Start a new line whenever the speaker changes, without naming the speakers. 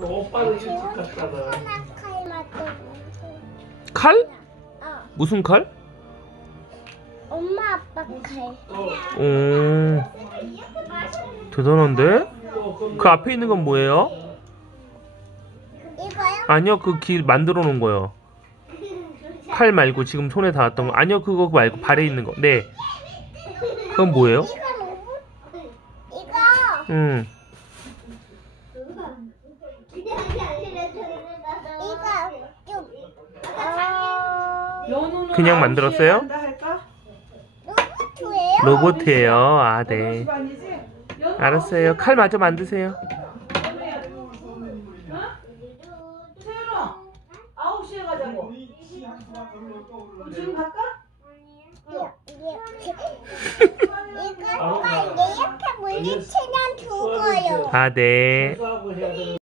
오빠는 일찍 갔잖아. 하나 칼 맞고. 칼? 어, 무슨 칼?
엄마 아빠 칼. 오,
대단한데? 그 앞에 있는 건 뭐예요? 이거요? 아니요, 그 길 만들어 놓은 거요. 칼 말고 지금 손에 닿았던 거. 아니요, 그거 말고 발에 있는 거. 네. 그건 뭐예요? 이거 로봇.
이거. 음, 이거
좀. 어. 연우는 그냥 9시에 만들었어요? 할까? 로봇이에요? 로봇이에요. 아, 네. 8시 반이지? 연우 알았어요. 칼 마저 만드세요. 연우야. 어? 세연아 9시에 가자고 지금 갈까? 이거 이렇게 물리치면 죽어요. 아, 네. 수학을 해야 되는